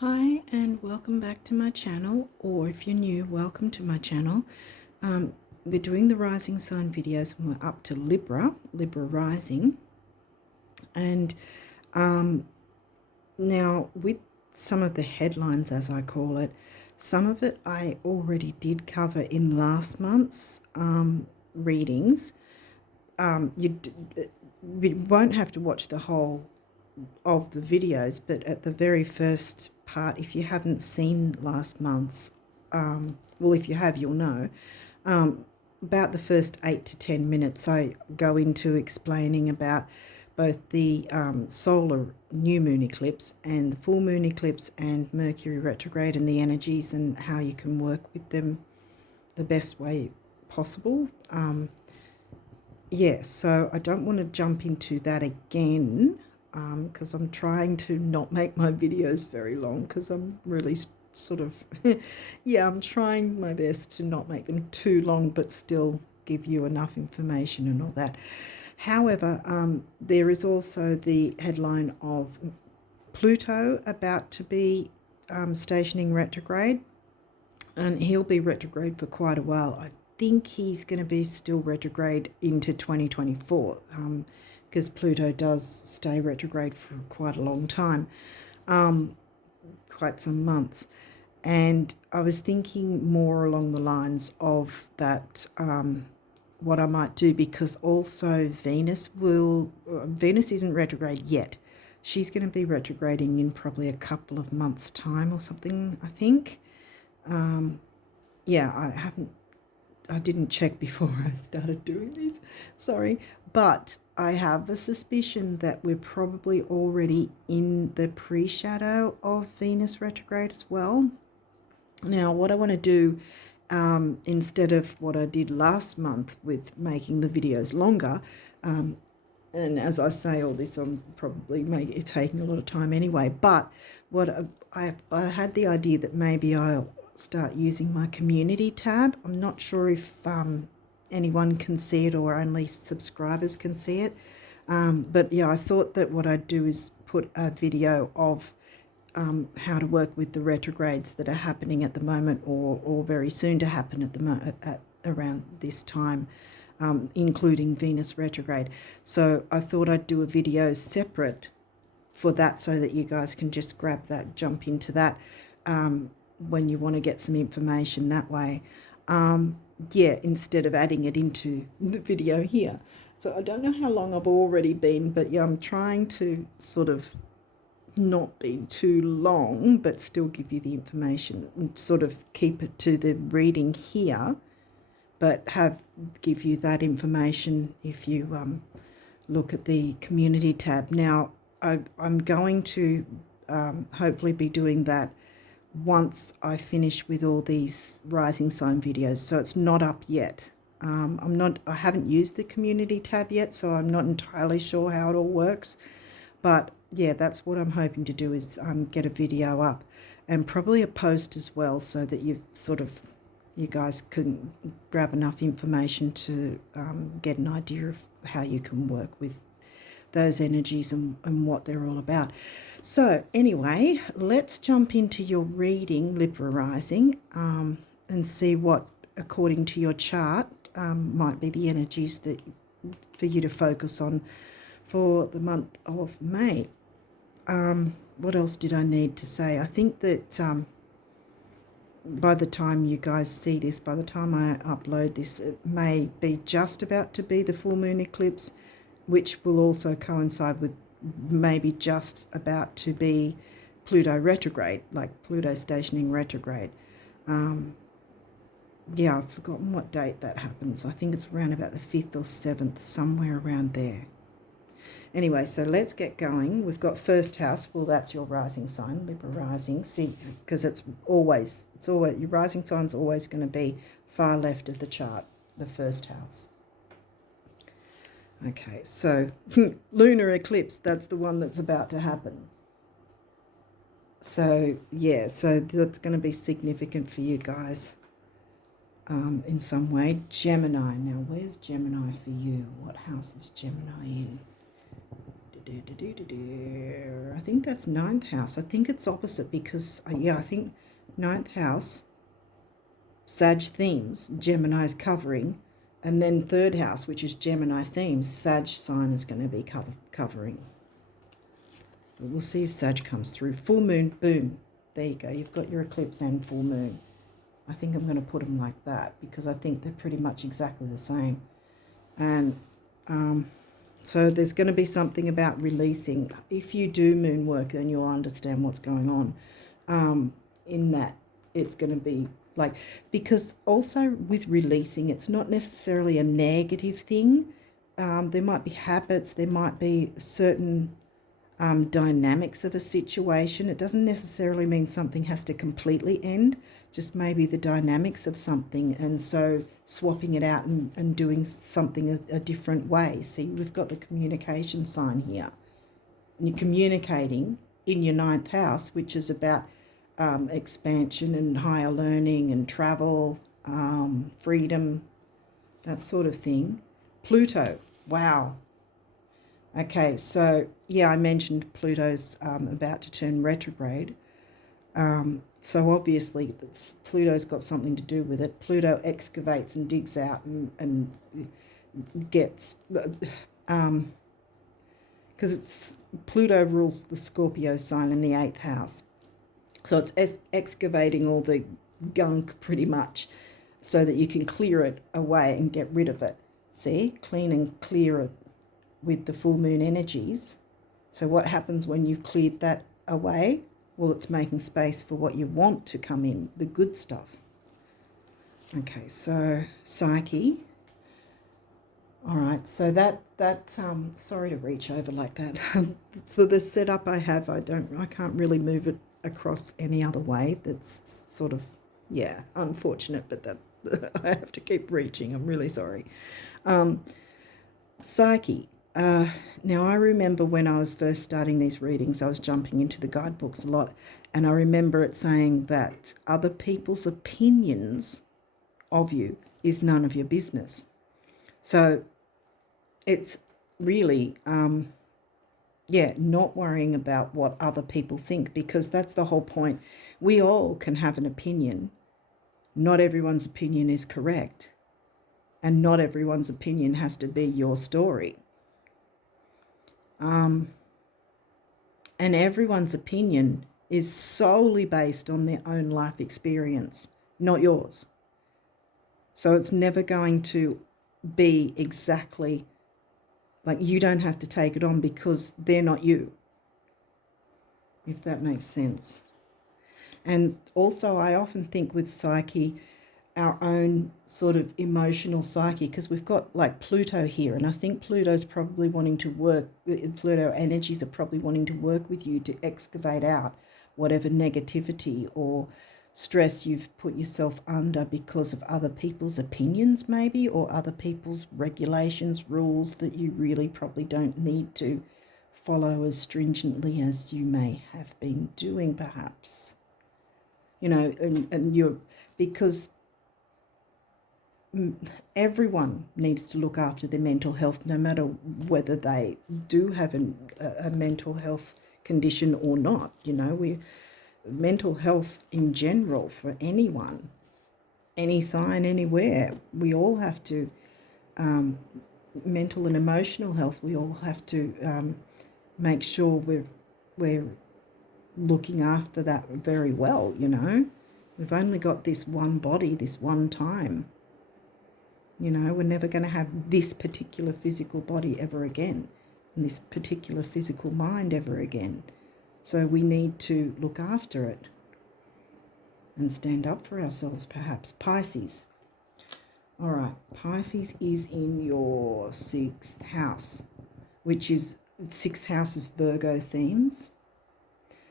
Hi and welcome back to my channel, or if you're new, welcome to my channel. We're doing the rising sign videos and we're up to Libra rising. And now with some of the headlines, as I call it, some of it I already did cover in last month's readings. You won't have to watch the whole of the videos, but at the very first part, if you haven't seen last month's, well, if you have, you'll know, about the first 8 to 10 minutes I go into explaining about both the solar new moon eclipse and the full moon eclipse and Mercury retrograde and the energies and how you can work with them the best way possible. So I don't want to jump into that again, because I'm trying to not make my videos very long, because I'm really sort of, I'm trying my best to not make them too long, but still give you enough information and all that. However, there is also the headline of Pluto about to be stationing retrograde, and he'll be retrograde for quite a while. I think he's going to be still retrograde into 2024. Because Pluto does stay retrograde for quite a long time, quite some months. And I was thinking more along the lines of that, what I might do, because also Venus isn't retrograde yet. She's going to be retrograding in probably a couple of months' time or something, I think. I didn't check before I started doing this, sorry, but I have a suspicion that we're probably already in the pre-shadow of Venus retrograde as well. Now, what I want to do, instead of what I did last month with making the videos longer, and as I say all this, I'm probably taking a lot of time anyway, but what I had the idea that maybe I'll start using my community tab. I'm not sure if anyone can see it or only subscribers can see it, but yeah, I thought that what I'd do is put a video of how to work with the retrogrades that are happening at the moment, or very soon to happen at the at around this time, including Venus retrograde. So I thought I'd do a video separate for that, so that you guys can just grab that, jump into that when you want to get some information that way. Instead of adding it into the video here. So I don't know how long I've already been, but yeah, I'm trying to sort of not be too long, but still give you the information and sort of keep it to the reading here, but give you that information if you look at the community tab. Now, I'm going to hopefully be doing that once I finish with all these rising sign videos, so it's not up yet. I haven't used the community tab yet, so I'm not entirely sure how it all works, but yeah, that's what I'm hoping to do, is get a video up and probably a post as well, so that you guys can grab enough information to get an idea of how you can work with those energies and what they're all about. So anyway, let's jump into your reading, Libra rising, and see what, according to your chart, might be the energies that for you to focus on for the month of May. What else did I need to say? I think that by the time you guys see this, by the time I upload this, it may be just about to be the full moon eclipse, which will also coincide with maybe just about to be Pluto retrograde, like Pluto stationing retrograde. I've forgotten what date that happens. I think it's around about the 5th or 7th, somewhere around there. Anyway, so let's get going. We've got first house. Well, that's your rising sign, Libra rising. See, because it's always your rising sign's always going to be far left of the chart, the first house. Okay, so lunar eclipse, that's the one that's about to happen. So yeah, so that's going to be significant for you guys in some way. Gemini. Now, where's Gemini for you? What house is Gemini in? I think that's ninth house. I think it's opposite because, yeah, I think ninth house, Sag themes, Gemini's covering, and then third house, which is Gemini themes, Sag sign is going to be covering. But we'll see if Sag comes through. Full moon, boom. There you go. You've got your eclipse and full moon. I think I'm going to put them like that because I think they're pretty much exactly the same. And so there's going to be something about releasing. If you do moon work, then you'll understand what's going on. In that it's going to be like, because also with releasing, it's not necessarily a negative thing. There might be habits, there might be certain dynamics of a situation. It doesn't necessarily mean something has to completely end, just maybe the dynamics of something, and so swapping it out and doing something a different way. See, we've got the communication sign here. And you're communicating in your ninth house, which is about expansion and higher learning and travel, freedom, that sort of thing. Pluto, wow. Okay, so yeah, I mentioned Pluto's about to turn retrograde. So obviously Pluto's got something to do with it. Pluto excavates and digs out and gets, because it's Pluto rules the Scorpio sign in the 8th house. So it's excavating all the gunk pretty much so that you can clear it away and get rid of it. See, clean and clear it with the full moon energies. So what happens when you've cleared that away? Well, it's making space for what you want to come in, the good stuff. Okay, so Psyche. All right, so that sorry to reach over like that. So the setup I have, I can't really move it across any other way. That's sort of, yeah, unfortunate, but that I have to keep reaching. I'm really sorry. Psyche. Now, I remember when I was first starting these readings, I was jumping into the guidebooks a lot, and I remember it saying that other people's opinions of you is none of your business. So it's really, not worrying about what other people think, because that's the whole point. We all can have an opinion. Not everyone's opinion is correct, and not everyone's opinion has to be your story. And everyone's opinion is solely based on their own life experience, not yours. So it's never going to be exactly like, you don't have to take it on because they're not you, if that makes sense. And also I often think with Psyche, our own sort of emotional psyche, because we've got like Pluto here, and I think Pluto's probably wanting to work, Pluto energies are probably wanting to work with you to excavate out whatever negativity or stress you've put yourself under because of other people's opinions maybe, or other people's regulations, rules that you really probably don't need to follow as stringently as you may have been doing perhaps. You know, and you're, because everyone needs to look after their mental health, no matter whether they do have a mental health condition or not. You know, mental health in general for anyone, any sign, anywhere, we all have to, mental and emotional health, we all have to make sure we're looking after that very well, you know. We've only got this one body, this one time. You know, we're never going to have this particular physical body ever again, and this particular physical mind ever again. So we need to look after it and stand up for ourselves, perhaps. Pisces. All right, Pisces is in your 6th house, which is 6th house is Virgo themes.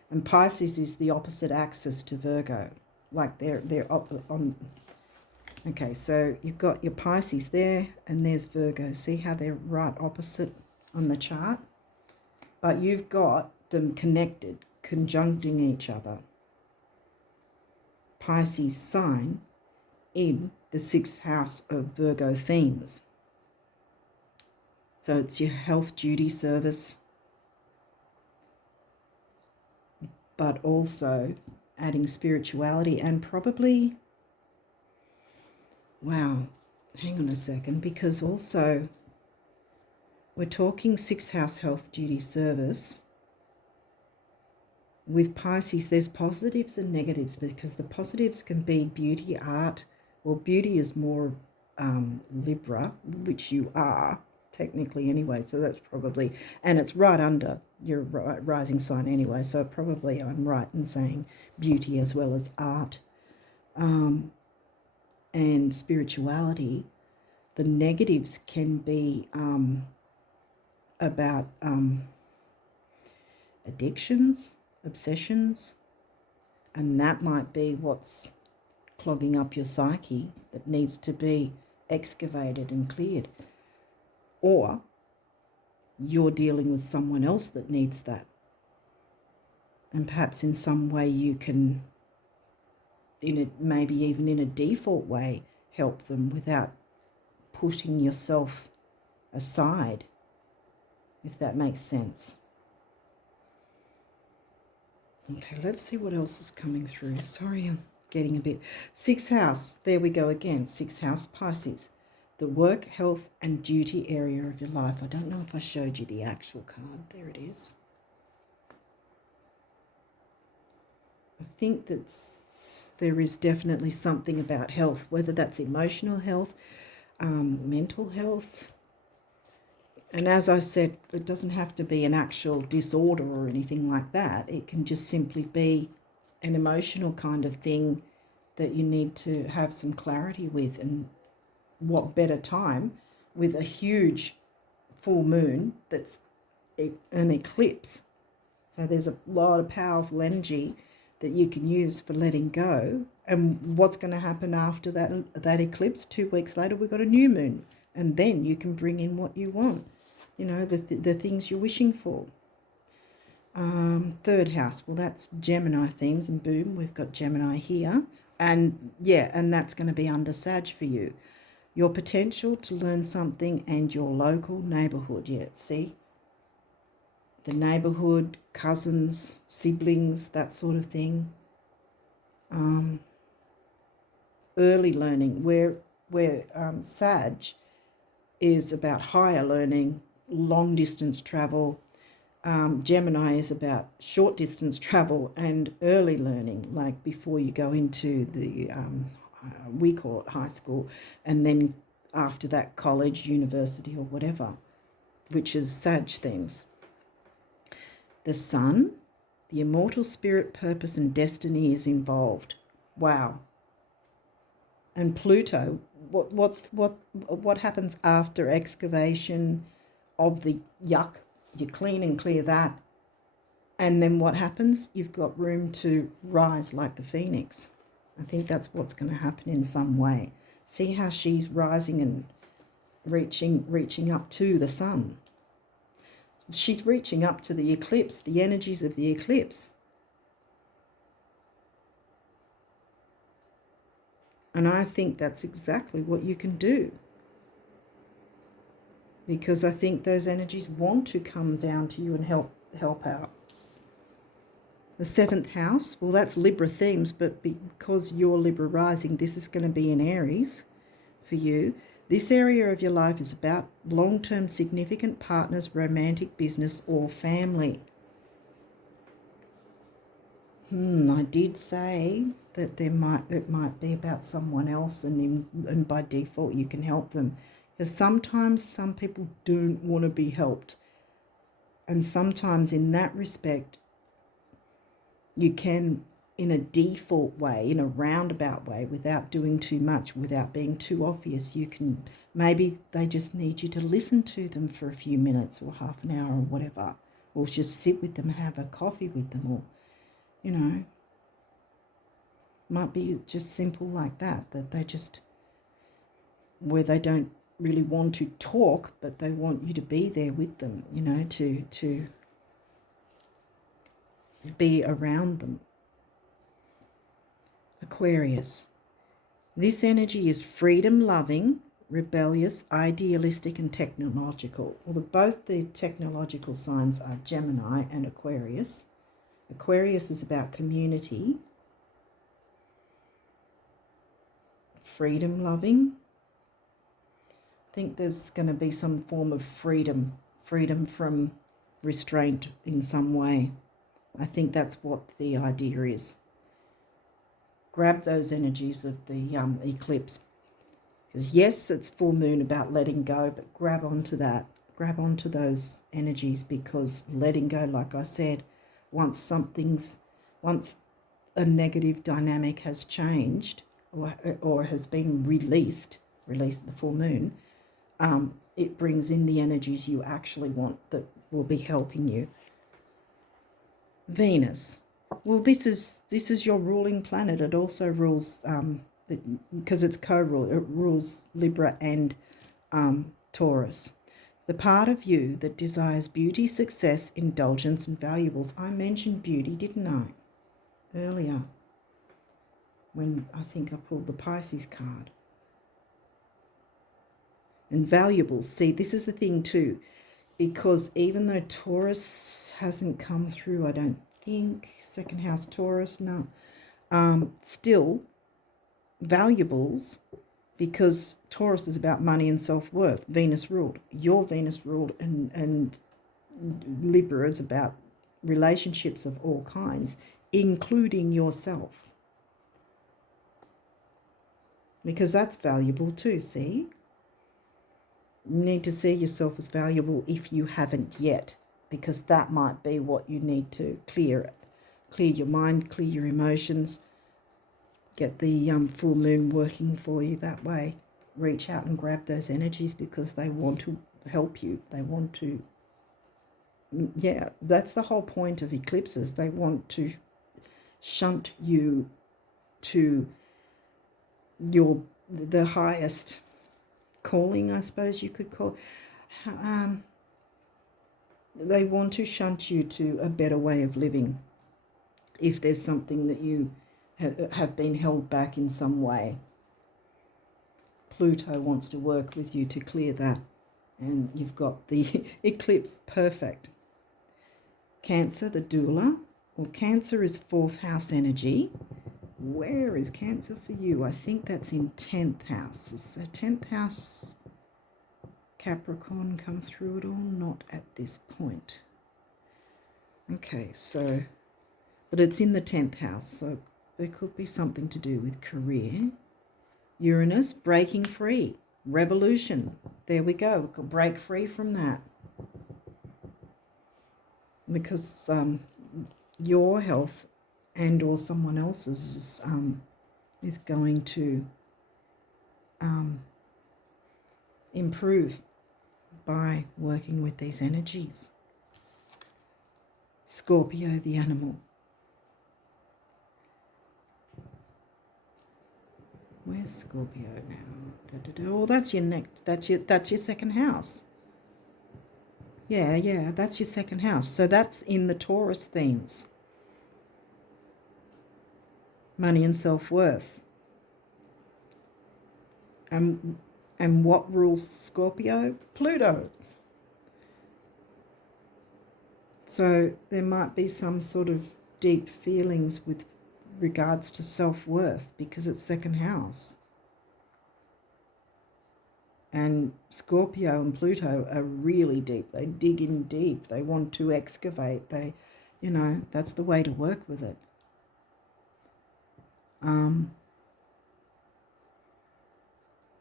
And Pisces is the opposite axis to Virgo. Like they're on. Okay, so you've got your Pisces there, and there's Virgo. See how they're right opposite on the chart? But you've got them connected, conjuncting each other. Pisces sign in the 6th house of Virgo themes. So it's your health, duty, service, but also adding spirituality and probably, wow, hang on a second, because also we're talking 6th house health, duty, service. With Pisces, there's positives and negatives, because the positives can be beauty, art. Well, beauty is more Libra, which you are technically anyway, so that's probably, and it's right under your rising sign anyway, so probably I'm right in saying beauty as well as art and spirituality. The negatives can be about addictions, obsessions, and that might be what's clogging up your psyche that needs to be excavated and cleared. Or you're dealing with someone else that needs that. And perhaps in some way you can, maybe even in a default way, help them without pushing yourself aside, if that makes sense. Okay, let's see what else is coming through. Sorry, I'm getting a bit... 6th house, there we go again. 6th house, Pisces. The work, health, and duty area of your life. I don't know if I showed you the actual card. There it is. I think that there is definitely something about health, whether that's emotional health, mental health. And as I said, it doesn't have to be an actual disorder or anything like that. It can just simply be an emotional kind of thing that you need to have some clarity with. And what better time with a huge full moon that's an eclipse. So there's a lot of powerful energy that you can use for letting go. And what's going to happen after that eclipse? 2 weeks later, we've got a new moon. And then you can bring in what you want. You know, the things you're wishing for. 3rd house, well, that's Gemini themes, and boom, we've got Gemini here. And yeah, and that's going to be under Sag for you. Your potential to learn something and your local neighbourhood. Yeah, see? The neighbourhood, cousins, siblings, that sort of thing. Early learning, where Sag is about higher learning, long distance travel. Gemini is about short distance travel and early learning, like before you go into the, we call it high school, and then after that college, university or whatever, which is Sag themes. The Sun, the immortal spirit, purpose and destiny is involved. Wow. And Pluto, what happens after excavation of the yuck? You clean and clear that, and then what happens? You've got room to rise like the phoenix. I think that's what's going to happen in some way. See how she's rising and reaching up to the sun. She's reaching up to the eclipse, the energies of the eclipse. And I think that's exactly what you can do. Because I think those energies want to come down to you and help out. The 7th house, well, that's Libra themes, but because you're Libra rising, this is going to be in Aries for you. This area of your life is about long-term significant partners, romantic, business, or family. I did say that it might be about someone else, and by default you can help them. Because sometimes some people don't want to be helped. And sometimes in that respect, you can, in a default way, in a roundabout way, without doing too much, without being too obvious, you can, maybe they just need you to listen to them for a few minutes or half an hour or whatever. Or just sit with them and have a coffee with them, or, you know, might be just simple like that they just, where they don't really want to talk, but they want you to be there with them, you know, to be around them. Aquarius. This energy is freedom-loving, rebellious, idealistic, and technological. Well, both the technological signs are Gemini and Aquarius. Aquarius is about community, freedom loving. I think there's going to be some form of freedom from restraint in some way. I think that's what the idea is. Grab those energies of the eclipse. Because yes, it's full moon about letting go, but grab onto that. Grab onto those energies, because letting go, like I said, once a negative dynamic has changed or has been released the full moon, it brings in the energies you actually want that will be helping you. Venus. Well, this is your ruling planet. It also rules, because it's co-rule, it rules Libra and Taurus. The part of you that desires beauty, success, indulgence, and valuables. I mentioned beauty, didn't I? Earlier, when I think I pulled the Pisces card. And valuables. See, this is the thing too, because even though Taurus hasn't come through, I don't think, second house Taurus, no. Still, valuables, because Taurus is about money and self-worth, Venus ruled. Your Venus ruled, and Libra is about relationships of all kinds, including yourself. Because that's valuable too, see? You need to see yourself as valuable if you haven't yet, because that might be what you need to clear your mind, clear your emotions, get the full moon working for you that way. Reach out and grab those energies, because they want to help you. They want to, yeah, that's the whole point of eclipses. They want to shunt you to the highest calling, I suppose you could call. They want to shunt you to a better way of living if there's something that you have been held back in some way. Pluto wants to work with you to clear that, and you've got the eclipse perfect. Cancer, the doula. Well, Cancer is 4th house energy. Where is Cancer for you? I think that's in 10th house. So 10th house Capricorn come through at all? Not at this point. Okay, so, but it's in the 10th house, so there could be something to do with career. Uranus, breaking free, revolution. There we go. We could break free from that. Because your health and or someone else's is going to improve by working with these energies. Scorpio, the animal. Where's Scorpio now? Oh, that's your next. That's your second house. Yeah, that's your second house. So that's in the Taurus themes. Money and self-worth. And what rules Scorpio? Pluto. So there might be some sort of deep feelings with regards to self-worth, because it's second house. And Scorpio and Pluto are really deep. They dig in deep. They want to excavate. They, that's the way to work with it. And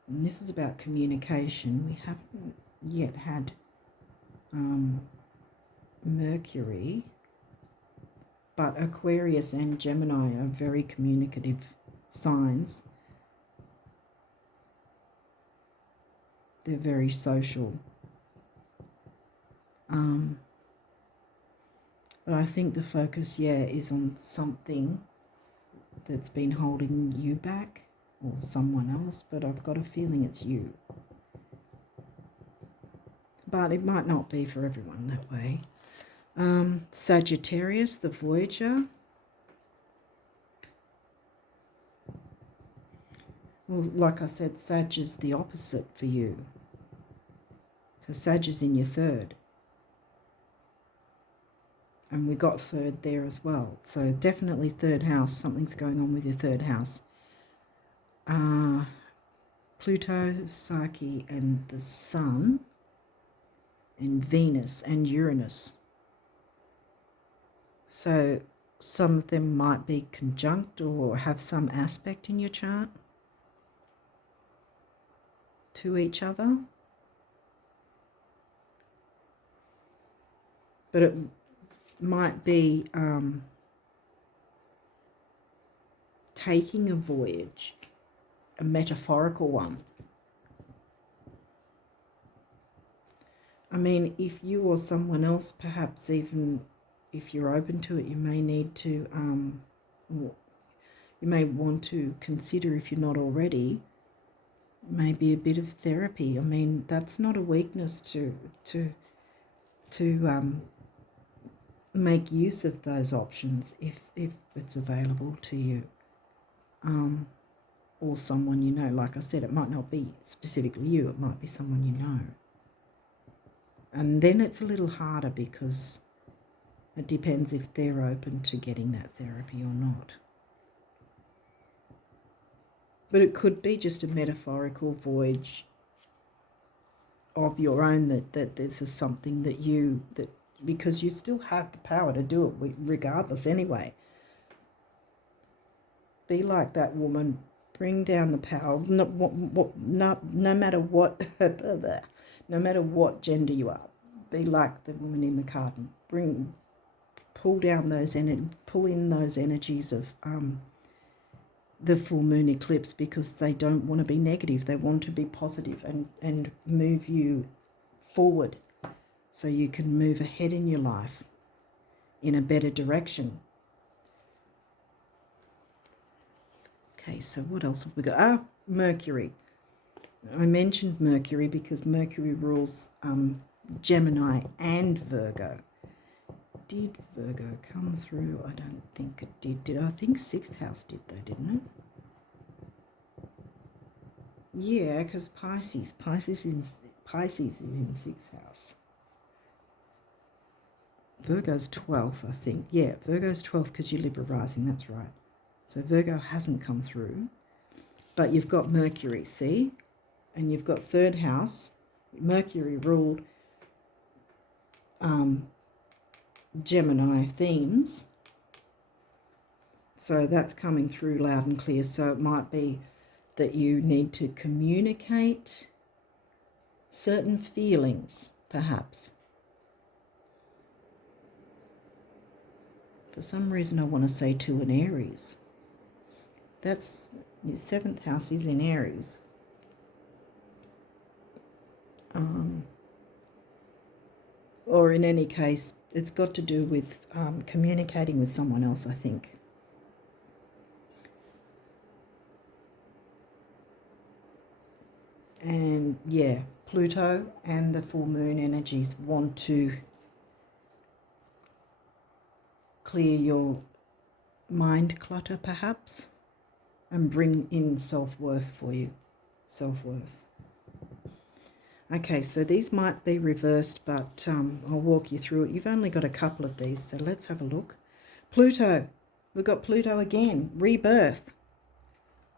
this is about communication. We haven't yet had Mercury, but Aquarius and Gemini are very communicative signs. They're very social. But I think the focus, is on something that's been holding you back, or someone else, but I've got a feeling it's you. But it might not be for everyone that way. Sagittarius, the Voyager. Well, like I said, Sag is the opposite for you. So Sag is in your 3rd. And we got third there as well. So definitely third house. Something's going on with your third house. Pluto, Psyche, and the Sun, and Venus and Uranus. So some of them might be conjunct or have some aspect in your chart to each other. But it might be taking a voyage, a metaphorical one. I mean, if you or someone else, perhaps even if you're open to it, you may need to, you may want to consider, if you're not already, maybe a bit of therapy. I mean, that's not a weakness to make use of those options if it's available to you, or someone you know. Like I said, it might not be specifically you, it might be someone you know. And then it's a little harder because it depends if they're open to getting that therapy or not. But it could be just a metaphorical voyage of your own, that this is something that because you still have the power to do it regardless anyway. Be like that woman, bring down the power, no matter what, no matter what gender you are. Be like the woman in the card and pull in those energies of the full moon eclipse, because they don't want to be negative. They want to be positive and move you forward so you can move ahead in your life in a better direction. Okay, so what else have we got? Mercury. I mentioned Mercury because Mercury rules Gemini and Virgo. Did Virgo come through? I don't think it did. I think 6th house did though, didn't it? Yeah, because Pisces is in 6th house. Virgo's 12th, I think. Yeah, Virgo's 12th because you're Libra rising, that's right. So Virgo hasn't come through. But you've got Mercury, see? And you've got 3rd house. Mercury ruled Gemini themes. So that's coming through loud and clear. So it might be that you need to communicate certain feelings, perhaps. For some reason I want to say to an Aries. That's your 7th house is in Aries. Or in any case, it's got to do with communicating with someone else, I think. And yeah, Pluto and the full moon energies want to clear your mind clutter, perhaps, and bring in self-worth for you. Self-worth. Okay, so these might be reversed, but I'll walk you through it. You've only got a couple of these, so let's have a look. Pluto. We've got Pluto again. Rebirth.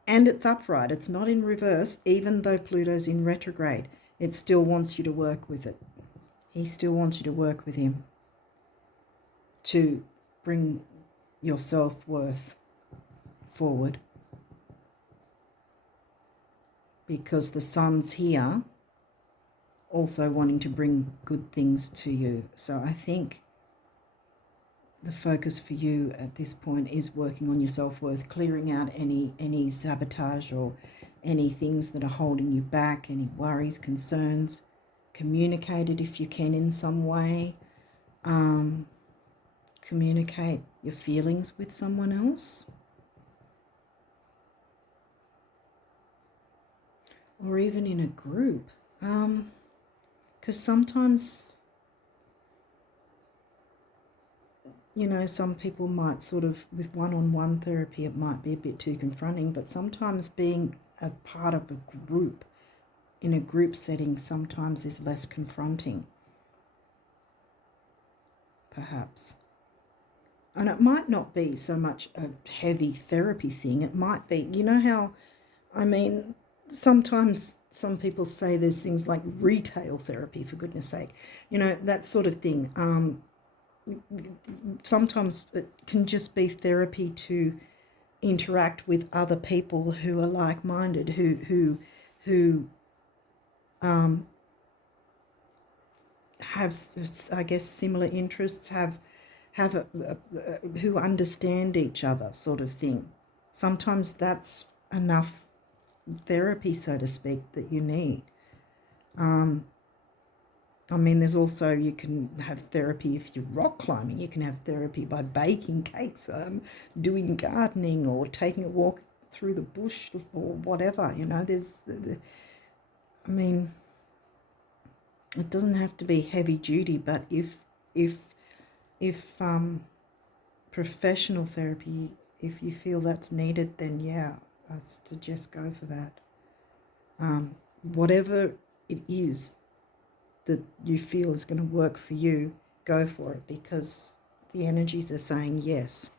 And it's upright. It's not in reverse, even though Pluto's in retrograde. It still wants you to work with it. He still wants you to work with him to bring your self-worth forward. Because the sun's here, also wanting to bring good things to you. So I think the focus for you at this point is working on your self-worth, clearing out any sabotage or any things that are holding you back, any worries, concerns. Communicate it if you can in some way. Communicate your feelings with someone else. Or even in a group. Because sometimes, you know, some people might sort of, with one-on-one therapy, it might be a bit too confronting, but sometimes being a part of a group, in a group setting, sometimes is less confronting, perhaps. And it might not be so much a heavy therapy thing. It might be, you know how, I mean, sometimes some people say there's things like retail therapy, for goodness sake, you know, that sort of thing. Sometimes it can just be therapy to interact with other people who are like-minded, who have, I guess, similar interests, who understand each other, sort of thing. Sometimes that's enough therapy, so to speak, that you need. I mean, there's also, you can have therapy if you're rock climbing. You can have therapy by baking cakes, doing gardening, or taking a walk through the bush, or whatever. You know, I mean, it doesn't have to be heavy duty, but if professional therapy, if you feel that's needed, then yeah, I suggest go for that. Whatever it is that you feel is going to work for you, go for it, because the energies are saying yes.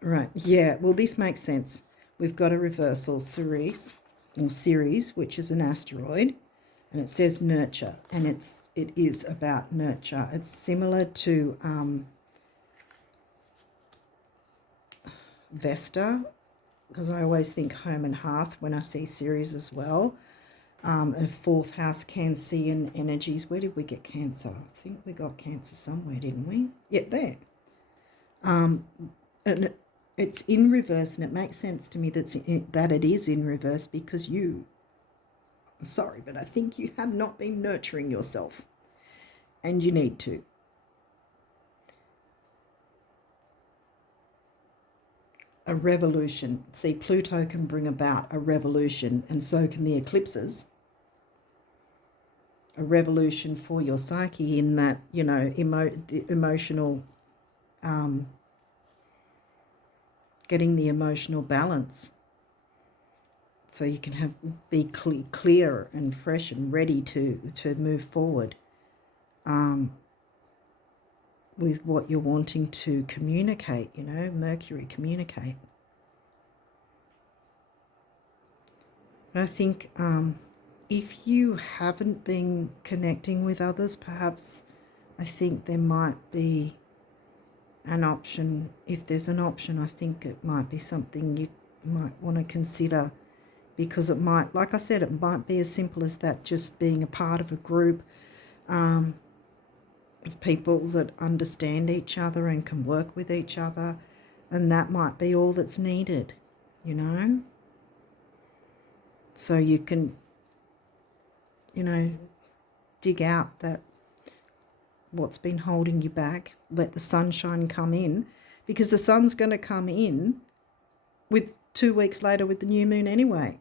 Right, yeah, well, this makes sense. We've got a reversal Ceres, which is an asteroid, and it says nurture, and it is about nurture. It's similar to Vesta, because I always think home and hearth when I see Ceres as well. And fourth house, Cancerian energies. Where did we get Cancer? I think we got Cancer somewhere, didn't we? Yeah, there. And it's in reverse, and it makes sense to me that it is in reverse, because sorry, but I think you have not been nurturing yourself, and you need to. A revolution. See, Pluto can bring about a revolution, and so can the eclipses. A revolution for your psyche, in that, you know, the emotional, getting the emotional balance, so you can be clear and fresh and ready to move forward with what you're wanting to communicate. You know, Mercury, communicate. I think if you haven't been connecting with others, perhaps I think there might be an option. If there's an option, I think it might be something you might want to consider, because it might, like I said, it might be as simple as that, just being a part of a group of people that understand each other and can work with each other, and that might be all that's needed, you know. So you can, you know, dig out that what's been holding you back, let the sunshine come in, because the sun's going to come in with 2 weeks later with the new moon anyway,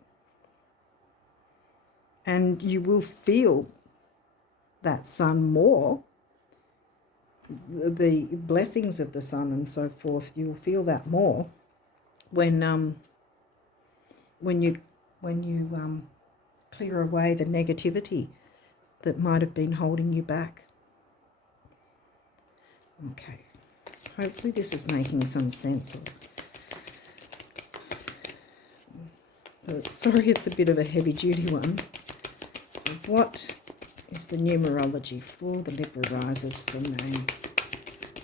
and you will feel that sun more, the blessings of the sun and so forth. You'll feel that more when you clear away the negativity that might have been holding you back. Okay, hopefully this is making some sense. Sorry, it's a bit of a heavy duty one. What is the numerology for the Libra risers for May?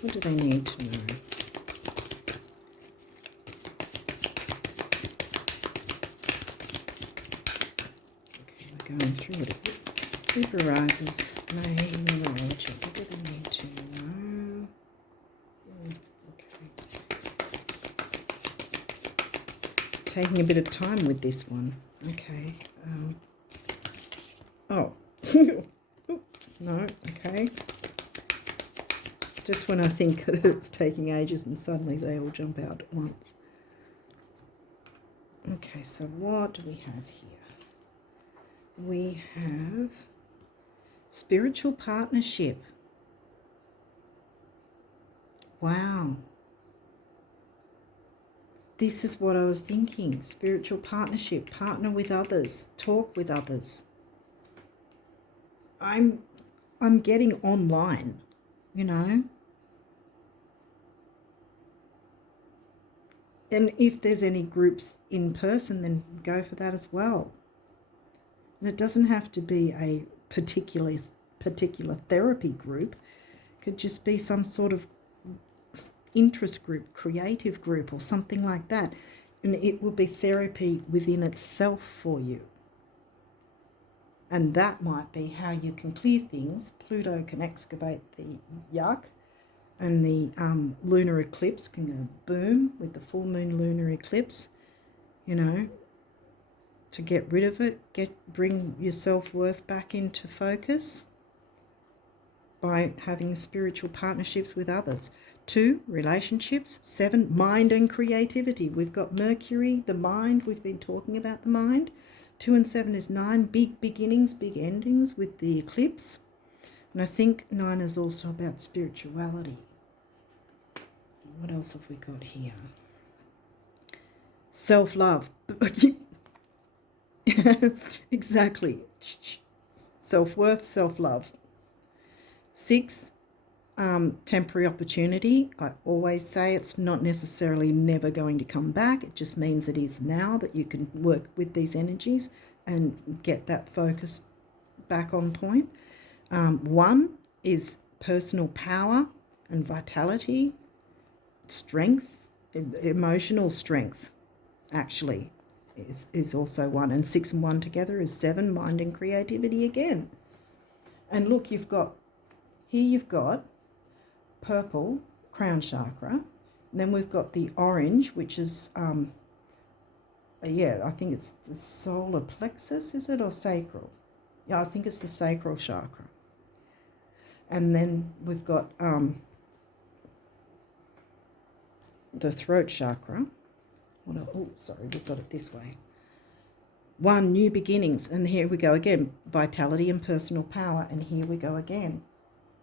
What do they need to know? Okay, we're going through it a bit. Libra risers, May numerology. What do they need to know? Okay. Taking a bit of time with this one. Okay. Oh. No, okay. Just when I think that it's taking ages, and suddenly they all jump out at once. Okay, so what do we have here? We have spiritual partnership. Wow. This is what I was thinking. Spiritual partnership. Partner with others. Talk with others. I'm getting online, you know. And if there's any groups in person, then go for that as well. And it doesn't have to be a particular therapy group. It could just be some sort of interest group, creative group, or something like that. And it will be therapy within itself for you. And that might be how you can clear things. Pluto can excavate the yuck, and the lunar eclipse can go boom with the full moon lunar eclipse, you know, to get rid of it, bring your self-worth back into focus by having spiritual partnerships with others. 2, relationships. 7, mind and creativity. We've got Mercury, the mind. We've been talking about the mind. 2 and 7 is 9, big beginnings, big endings with the eclipse. And I think 9 is also about spirituality. What else have we got here? Self-love. Exactly. Self-worth, self-love. 6, temporary opportunity. I always say it's not necessarily never going to come back. It just means it is now that you can work with these energies and get that focus back on point. 1 is personal power and vitality, strength, emotional strength, actually, is also 1. And 6 and 1 together is 7, mind and creativity again. And look, you've got purple, crown chakra, and then we've got the orange, which is I think it's the solar plexus, is it, or sacral? Yeah, I think it's the sacral chakra. And then we've got the throat chakra. We've got it this way. 1, new beginnings, and here we go again, vitality and personal power, and here we go again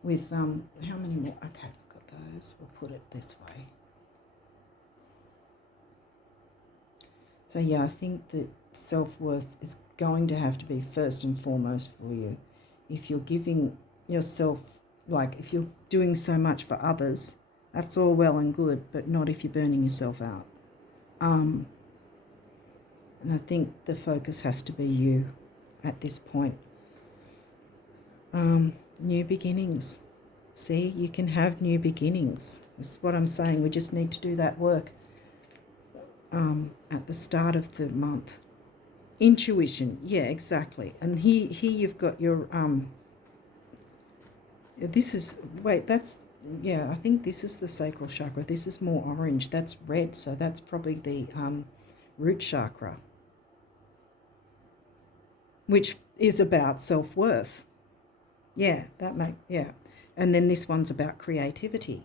with how many more? Okay, we've got those. We'll put it this way. So yeah, I think that self-worth is going to have to be first and foremost for you. If you're giving yourself, like if you're doing so much for others, that's all well and good, but not if you're burning yourself out. And I think the focus has to be you at this point. New beginnings. See, you can have new beginnings. That's what I'm saying. We just need to do that work at the start of the month. Intuition. Yeah, exactly. And here you've got your I think this is the sacral chakra. This is more orange. That's red, so that's probably the root chakra, which is about self-worth. Yeah, and then this one's about creativity.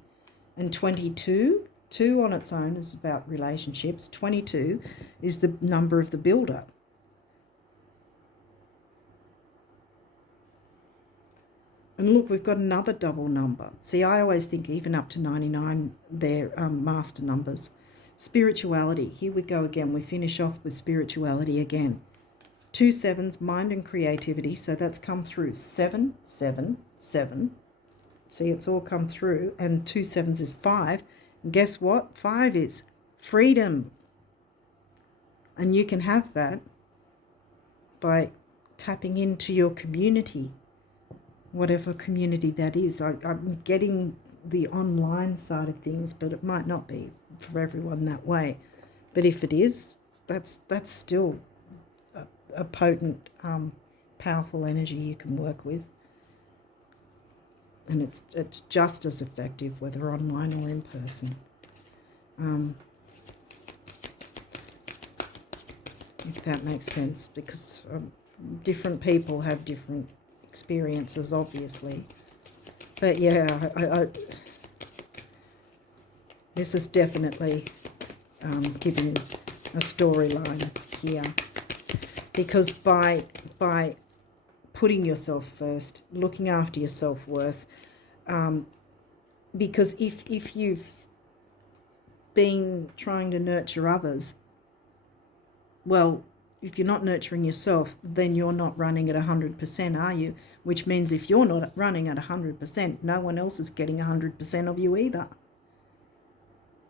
And 22, 2 on its own is about relationships. 22 is the number of the builder. And look, we've got another double number. See, I always think even up to 99, they're master numbers. Spirituality. Here we go again. We finish off with spirituality again. 2 7s, mind and creativity. So that's come through. 7, 7, 7. See, it's all come through. And 2 7s is 5. And guess what? 5 is freedom. And you can have that by tapping into your community, whatever community that is. I'm getting the online side of things, but it might not be for everyone that way. But if it is, that's still a potent, powerful energy you can work with. And it's just as effective whether online or in person. If that makes sense, because different people have different experiences, obviously. But yeah, this is definitely giving a storyline here, because by putting yourself first, looking after your self-worth, because if you've been trying to nurture others, well, if you're not nurturing yourself, then you're not running at 100%, are you? Which means if you're not running at 100%, no one else is getting 100% of you either.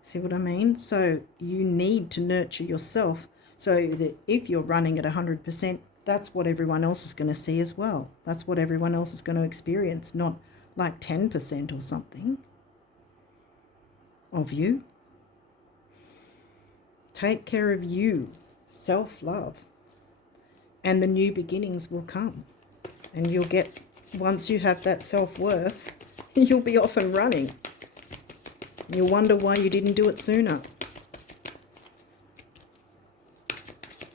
See what I mean? So you need to nurture yourself so that if you're running at 100%, that's what everyone else is going to see as well. That's what everyone else is going to experience, not like 10% or something of you. Take care of you, self-love, and the new beginnings will come. And you'll get, once you have that self-worth, you'll be off and running. You'll wonder why you didn't do it sooner.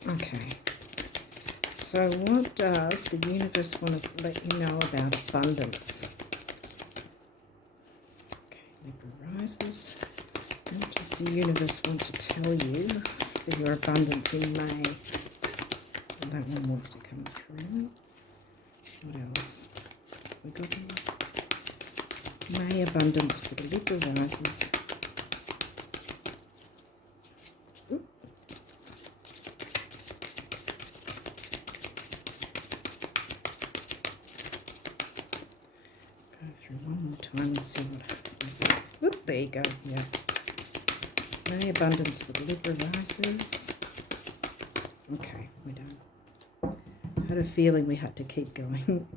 Okay. So what does the universe want to let you know about abundance? Okay, Libra rises. What does the universe want to tell you for your abundance in May? That one wants to come through. What else? We got May abundance for the Libra rises. Go through one more time and see what happens. Oop, there you go. Yeah. May abundance for the Libra rises. Okay, we're done. I had a feeling we had to keep going.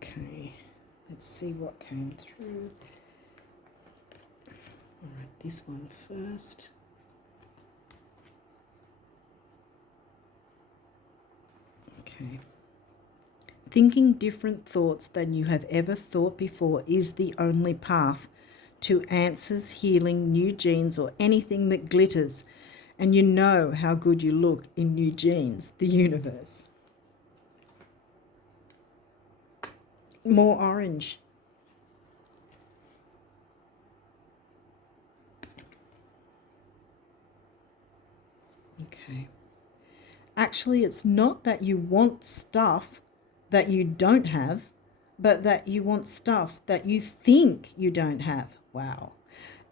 Okay, let's see what came through. All right, this one first. Okay. Thinking different thoughts than you have ever thought before is the only path to answers, healing, new jeans, or anything that glitters. And you know how good you look in new jeans, the universe. More orange. Okay. Actually, it's not that you want stuff that you don't have, but that you want stuff that you think you don't have. Wow.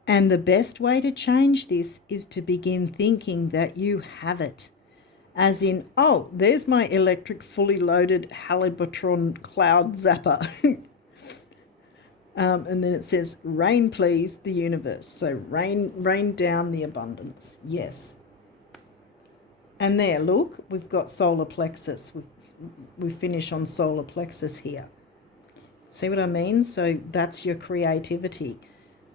And the best way to change this is to begin thinking that you have it. As in, oh, there's my electric fully loaded Halibutron cloud zapper. And then it says, rain please the universe. So rain down the abundance. Yes. And there, look, we've got solar plexus. We finish on solar plexus here. See what I mean? So that's your creativity,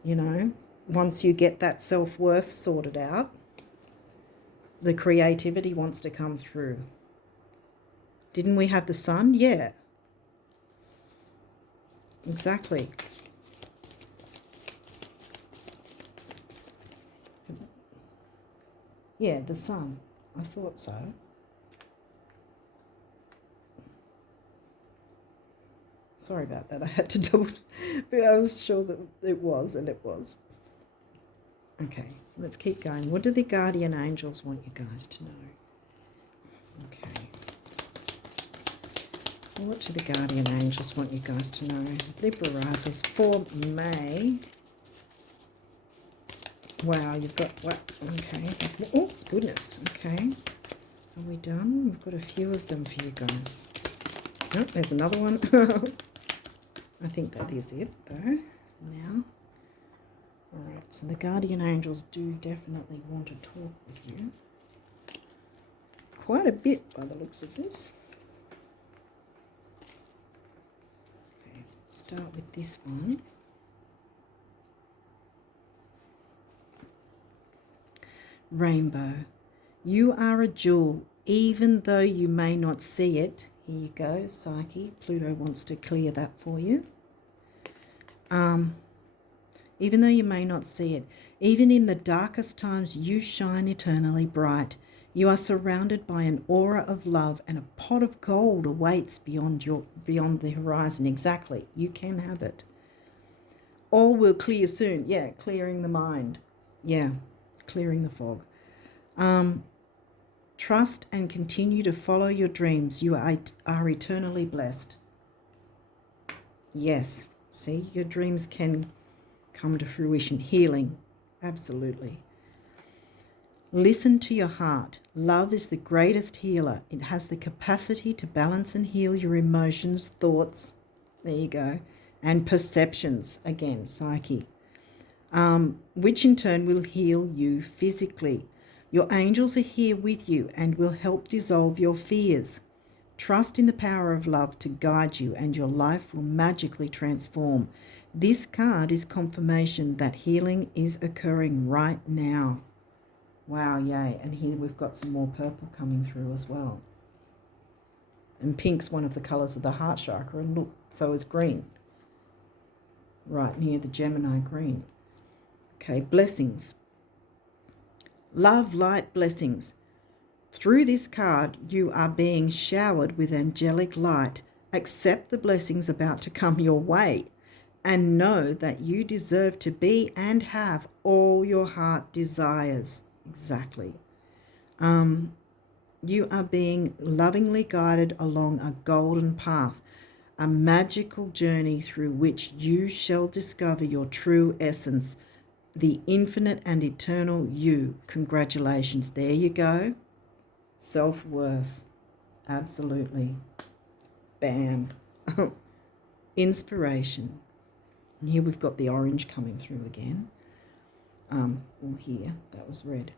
you know. Once you get that self-worth sorted out, the creativity wants to come through. Didn't we have the sun? Yeah. Exactly. Yeah, the sun. I thought so. Sorry about that. I had to double, but I was sure that it was, and it was. Okay, let's keep going. What do the guardian angels want you guys to know? Okay. What do the guardian angels want you guys to know? Libra rises for May. Wow, you've got what? Okay. Oh, goodness. Okay. Are we done? We've got a few of them for you guys. Oh, there's another one. I think that is it, though, now. All right, so the guardian angels do definitely want to talk with you. Quite a bit by the looks of this. Okay, start with this one. Rainbow. You are a jewel, even though you may not see it. Here you go, Psyche. Pluto wants to clear that for you. Even though you may not see it, even in the darkest times, you shine eternally bright. You are surrounded by an aura of love, and a pot of gold awaits beyond the horizon. Exactly. You can have it. All will clear soon. Yeah, clearing the mind. Yeah, clearing the fog. Trust and continue to follow your dreams. You are eternally blessed. Yes. See, your dreams can come to fruition. Healing. Absolutely. Listen to your heart. Love is the greatest healer. It has the capacity to balance and heal your emotions, thoughts. There you go. and perceptions, again, psyche, which in turn will heal you physically. Your angels are here with you and will help dissolve your fears. Trust in the power of love to guide you, and your life will magically transform. This card is confirmation that healing is occurring right now. Wow, yay. And here we've got some more purple coming through as well. And pink's one of the colours of the heart chakra, and look, so is green. Right near the Gemini green. Okay, blessings. Love, light, blessings. Through this card, you are being showered with angelic light. Accept the blessings about to come your way and know that you deserve to be and have all your heart desires. Exactly. You are being lovingly guided along a golden path, a magical journey through which you shall discover your true essence, the infinite and eternal you. Congratulations. There you go. Self-worth. Absolutely. Bam. Inspiration. And here we've got the orange coming through again. Or here, that was red.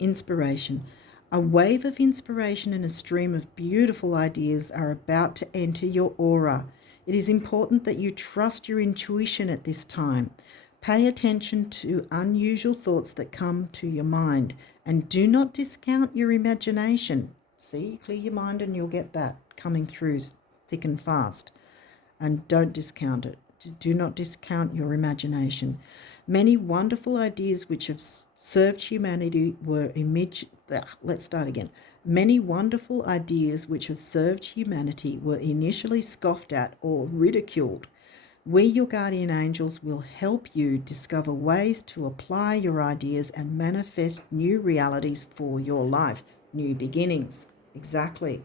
Inspiration. A wave of inspiration and a stream of beautiful ideas are about to enter your aura. It is important that you trust your intuition at this time. Pay attention to unusual thoughts that come to your mind, and do not discount your imagination. See, clear your mind and you'll get that coming through thick and fast. And don't discount it. Do not discount your imagination. Many wonderful ideas which have served humanity were Many wonderful ideas which have served humanity were initially scoffed at or ridiculed. We, your guardian angels, will help you discover ways to apply your ideas and manifest new realities for your life. New beginnings. Exactly.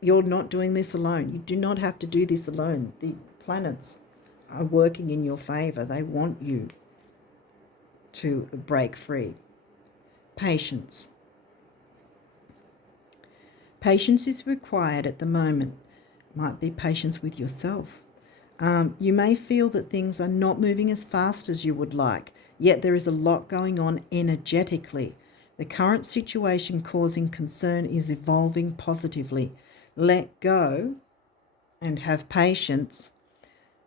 You're not doing this alone. You do not have to do this alone. The planets are working in your favor. They want you to break free. Patience. Patience is required at the moment. Might be patience with yourself. You may feel that things are not moving as fast as you would like, yet there is a lot going on energetically. The current situation causing concern is evolving positively. Let go and have patience.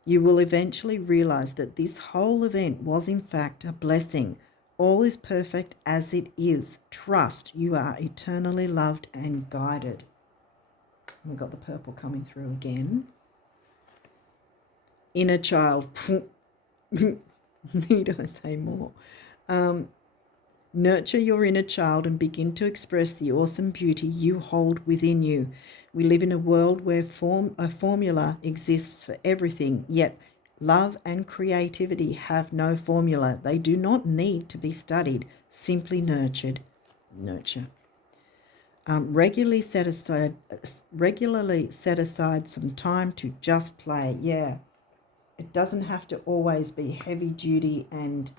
You will eventually realize that this whole event was in fact a blessing. All is perfect as it is. Trust you are eternally loved and guided. We've got the purple coming through again. Inner child. Need I say more? Nurture your inner child and begin to express the awesome beauty you hold within you. We live in a world where a formula exists for everything, yet love and creativity have no formula. They do not need to be studied, simply nurtured. Nurture. Regularly set aside some time to just play. Yeah, it doesn't have to always be heavy duty and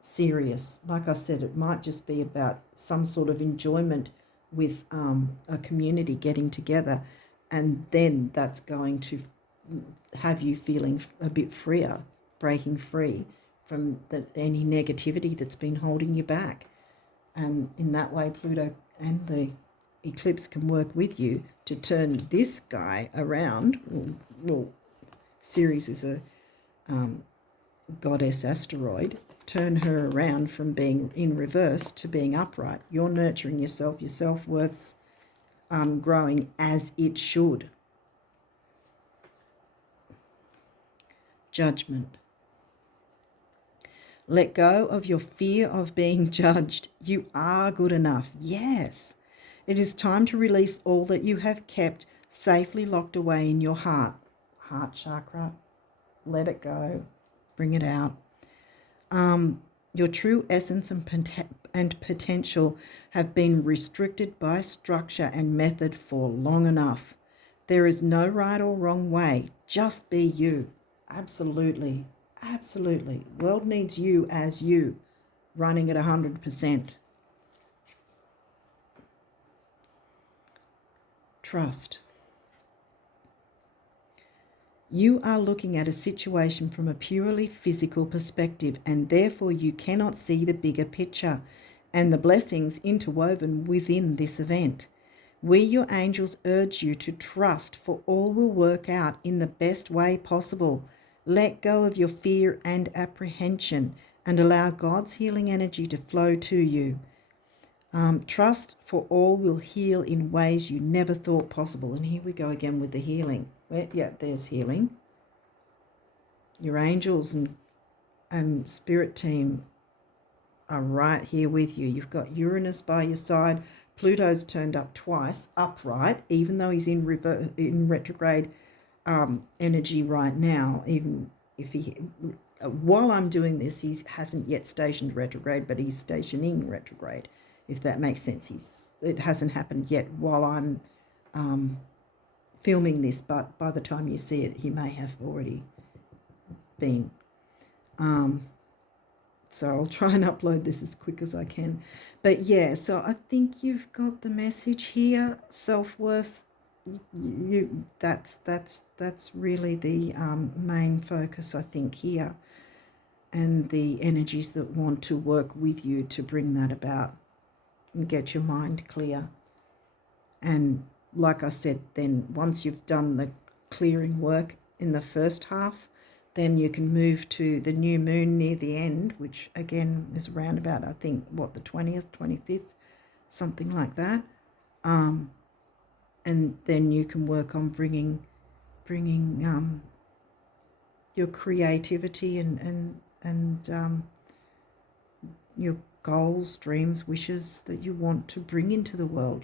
serious. Like I said, it might just be about some sort of enjoyment with a community getting together, and then that's going to have you feeling a bit freer, breaking free from any negativity that's been holding you back. And in that way, Pluto and the eclipse can work with you to turn this guy around. Well, Ceres is a goddess asteroid. Turn her around from being in reverse to being upright. You're nurturing yourself. Your self-worth's growing as it should. Judgment. Let go of your fear of being judged. You are good enough. Yes. It is time to release all that you have kept safely locked away in your heart. Heart chakra. Let it go. Bring it out. Your true essence and potential have been restricted by structure and method for long enough. There is no right or wrong way. Just be you. Absolutely. Absolutely. The world needs you as you, running at 100%. Trust. You are looking at a situation from a purely physical perspective, and therefore you cannot see the bigger picture and the blessings interwoven within this event. We, your angels, urge you to trust, for all will work out in the best way possible. Let go of your fear and apprehension and allow God's healing energy to flow to you. Trust, for all will heal in ways you never thought possible. And here we go again with the healing. Yeah, there's healing. Your angels and spirit team are right here with you. You've got Uranus by your side. Pluto's turned up twice, upright, even though he's in retrograde energy right now. Even if while I'm doing this, he hasn't yet stationed retrograde, but he's stationing retrograde, if that makes sense. It hasn't happened yet while I'm filming this, but by the time you see it, he may have already been. So I'll try and upload this as quick as I can. But yeah, so I think you've got the message here. Self-worth, that's really the main focus, I think, here, and the energies that want to work with you to bring that about and get your mind clear. And like I said, then once you've done the clearing work in the first half, then you can move to the new moon near the end, which again is around about, I think, the 20th, 25th, something like that. And then you can work on bringing your creativity and your goals, dreams, wishes that you want to bring into the world.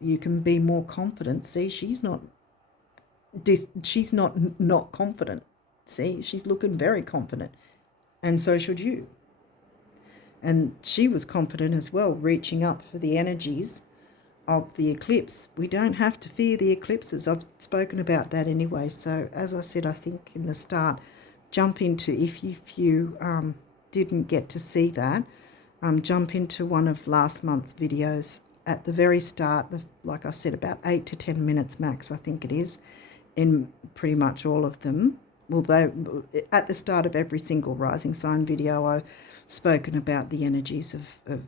You can be more confident. See, she's not confident. See, she's looking very confident, and so should you. And she was confident as well, reaching up for the energies of the eclipse. We don't have to fear the eclipses. I've spoken about that anyway. So as I said, I think in the start, jump into, if you didn't get to see that, jump into one of last month's videos at the very start, like I said, about 8 to 10 minutes max, I think it is, in pretty much all of them. Although at the start of every single rising sign video, I've spoken about the energies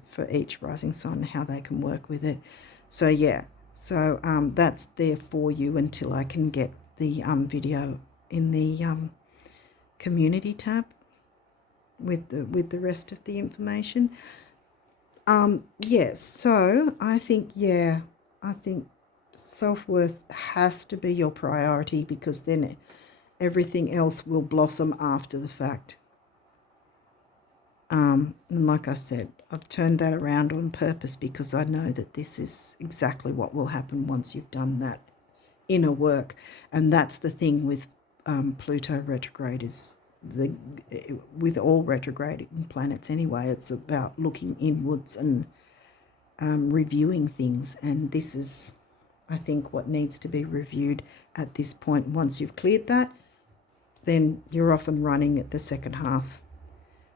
for each rising sign and how they can work with it. So yeah, so that's there for you until I can get the video in the community tab with the rest of the information. Yes, so I think self-worth has to be your priority, because then everything else will blossom after the fact. And like I said, I've turned that around on purpose, because I know that this is exactly what will happen once you've done that inner work. And that's the thing with Pluto retrograde, is with all retrograde planets anyway, it's about looking inwards and reviewing things. And this is, I think, what needs to be reviewed at this point. Once you've cleared that, then you're off and running at the second half.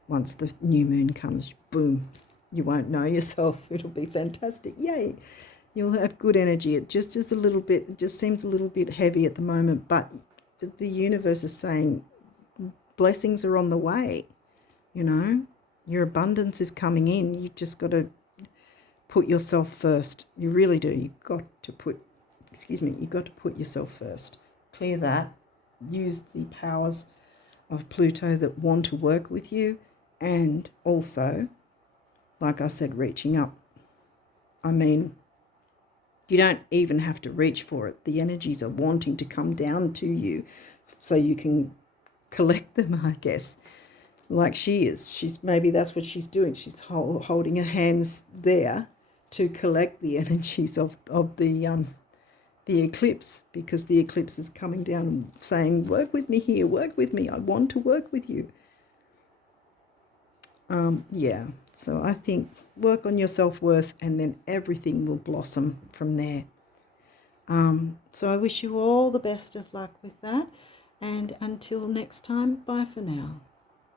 Once the new moon comes, boom, you won't know yourself. It'll be fantastic. Yay. You'll have good energy. It just seems a little bit heavy at the moment, but the universe is saying blessings are on the way. Your abundance is coming in. You've just got to put yourself first. You really do. You've got to put yourself first. Clear that. Use the powers of Pluto that want to work with you, and also, like I said, reaching up. I mean, you don't even have to reach for it. The energies are wanting to come down to you so you can collect them, I guess, like she is. Maybe that's what she's doing. She's holding her hands there to collect the energies of the eclipse, because the eclipse is coming down and saying, work with me here, work with me, I want to work with you. Yeah, so I think work on your self-worth, and then everything will blossom from there. So I wish you all the best of luck with that, and until next time, bye for now.